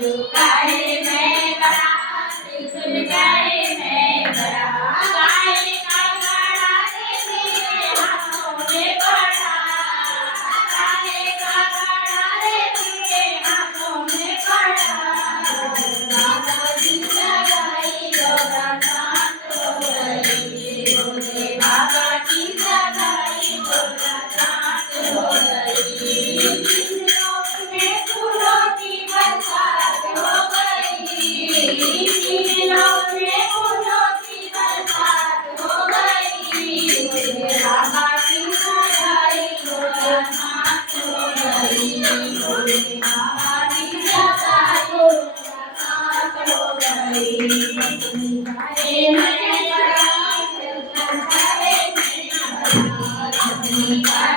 चुकाए मैं बड़ा चुकाए मैं बड़ा गाय का गाड़ा रे मेरे हाथों में पड़ा गाय का गाड़ा रे मेरे हाथों में पड़ा बाबा जी लगाई गोरा शांत हो गई बोले बाबा जी लगाई गोरा शांत हो गई फूलों की बरसात हो गई फूलों की बरसात हो गई मुझे बाबा की सगाई गोरा शांत हो गई मुझे बाबा की सगाई गोरा शांत हो गई गाए मैं बड़ा गाए मैं बड़ा